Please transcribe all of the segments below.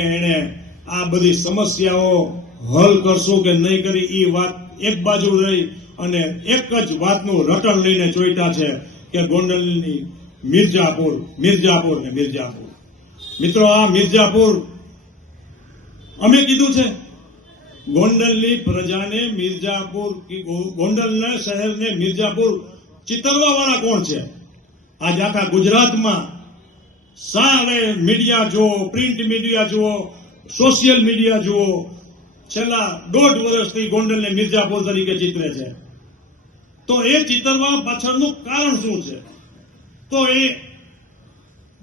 એને આ બધી સમસ્યાઓ હલ કરશું કે નહીં કરી એ વાત એક બાજુ રહી અને એક જ વાતનું રટણ લઈને ચોઈટા છે કે ગોંડલની મિર્જાપુર ને મિર્જાપુર. મિત્રો, આ મિર્જાપુર અમે કીધું છે ગોંડલની પ્રજાને મિર્જાપુર, ગોંડલના શહેરને મિર્જાપુર ચિતરવા વાળા કોણ છે? આજ આખા ગુજરાતમાં સારે મીડિયા જુઓ, પ્રિન્ટ મીડિયા જુઓ, સોશિયલ મીડિયા જુઓ, છેલ્લા 1.5 વર્ષથી ગોંડલને મિર્જાપુર તરીકે ચિતરે છે. તો એ ચિતરવા પાછળનું કારણ શું છે? તો એ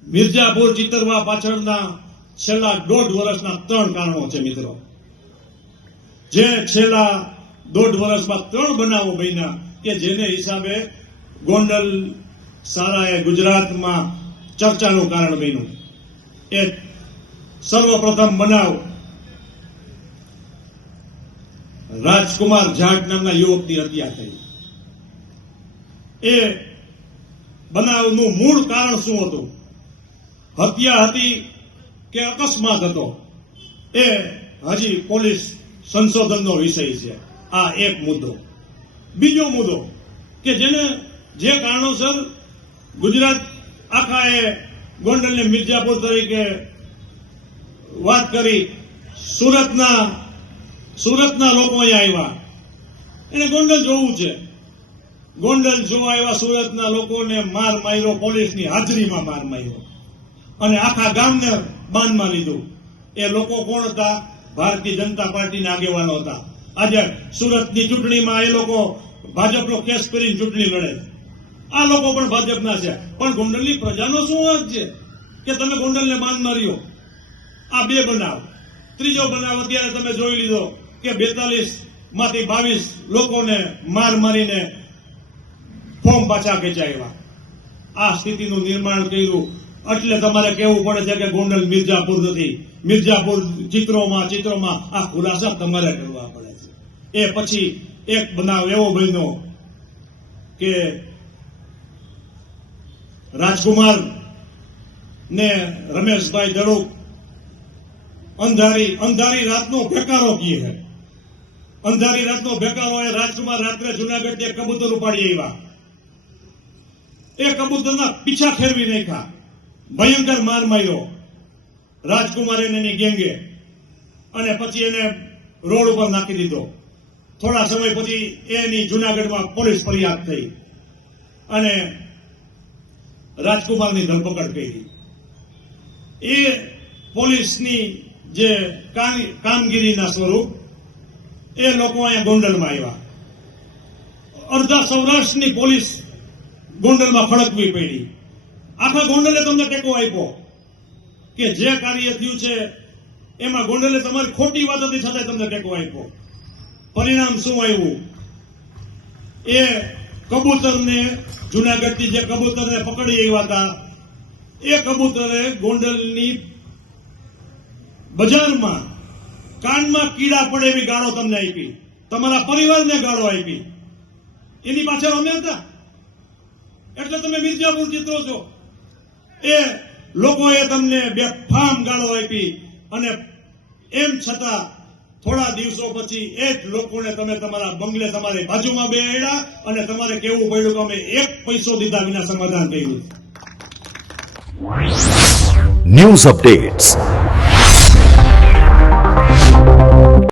મિર્જાપુર ચિતરવા પાછળના છેલ્લા 1.5 વર્ષના 3 કારણો છે મિત્રો. જે છેલ્લા 1.5 વર્ષમાં 3 બનાવો બન્યા કે જેને હિસાબે ગોંડલ સારાએ ગુજરાતમાં ચર્ચાનું કારણ બન્યું. એ સર્વપ્રથમ બનાવ રાજકુમાર જાટ નામના યુવકની હત્યા થઈ. એ બનાવનું મૂળ કારણ શું હતું? હત્યા હતી કે અકસ્માત હતો? એ હજી પોલીસ સંશોધનનો વિષય છે. આ એક મુદ્દો. બીજો મુદ્દો કે જે કારણોસર ગુજરાત આખાએ ગોંડલને મિર્જાપુર તરીકે વાત કરી, સુરતના લોકો અહીંયા આવ્યા. એને ગોંડલ જોવું છે. ગોંડલ જોવા આવ્યા સુરતના લોકોને માર માર્યો, પોલીસની હાજરીમાં માર માર્યો અને આખા ગામને બાંધમાં લીધું. એ લોકો કોણ હતા? ભારતીય જનતા પાર્ટીના આગેવાનો હતા. આજે સુરતની ચૂંટણીમાં એ લોકો ભાજપનો કેસ કરીને ચૂંટણી લડે. આ લોકો પણ ભાજપના છે. પણ ગોંડલની પ્રજાનો શું હક છે કે તમે ગોંડલને બાંધ માર્યો? આ 2 બનાવ. ત્રીજો બનાવ અત્યારે તમે જોઈ લીધો કે 42 માંથી 22 લોકોને માર મારીને ફોર્મ પાછા ખેંચાવ્યા. આ સ્થિતિનું નિર્માણ કર્યું. એટલે તમારે કહેવું પડે છે કે ગોંડલ મિર્જાપુર નથી. મિર્જાપુર ચિત્રોમાં આ ખુલાસા તમારે કરવા પડે છે. એ પછી એક બનાવ એવો બન્યો કે રાજકુમાર ને રમેશભાઈ દડુક અંધારી રાતનો ભેકારો કહે છે. અંધારી રાતનો ભેકારો એ રાજકુમાર રાત્રે જુનાગઢ એક કબૂતર ઉપાડી આવ્યા. એ કબૂતરના પીછા ફેરવી નાખ્યા. ભયંકર માર માર્યો રાજકુમારે એની ગેંગે અને પછી એને રોડ ઉપર નાખી દીધો. થોડા સમય પછી એની જુનાગઢમાં પોલીસ ફરિયાદ થઈ અને રાજકુમારની ધરપકડ કરી. એ પોલીસની જે કામગીરીના સ્વરૂપ એ લોકો અહીંયા ગોંડલમાં આવ્યા. અડધા સૌરાષ્ટ્રની પોલીસ ગોંડલમાં ફળકવી પડી. આખા ગોંડલે તમને ટેકો આપ્યો કે જે કાર્ય થયું છે એમાં ગોંડલે તમારી ખોટી વાત હતી છતાં તમને ટેકો આપ્યો. પરિણામ શું આવ્યું? એ કબૂતરને જુનાગઢથી જે કબૂતરને પકડી આવ્યા હતા એ કબૂતરે ગોંડલની બજારમાં કાનમાં કીડા પડે એવી ગાળો તમને આપી. તમારા પરિવારને ગાળો આપી. એની પાછળ અમે હતા. એટલે તમે મિર્જાપુર ચિત્રો છો. એ લોકોએ તમને બેફામ ગાળો આપી અને એમ છતાં થોડા દિવસો પછી એ જ લોકોને તમે તમારા બંગલે તમારી બાજુમાં બેહાડ્યા અને તમારે કહેવું પડ્યું કે અમે 1 પૈસો દીધા વિના સમાધાન કર્યું. News updates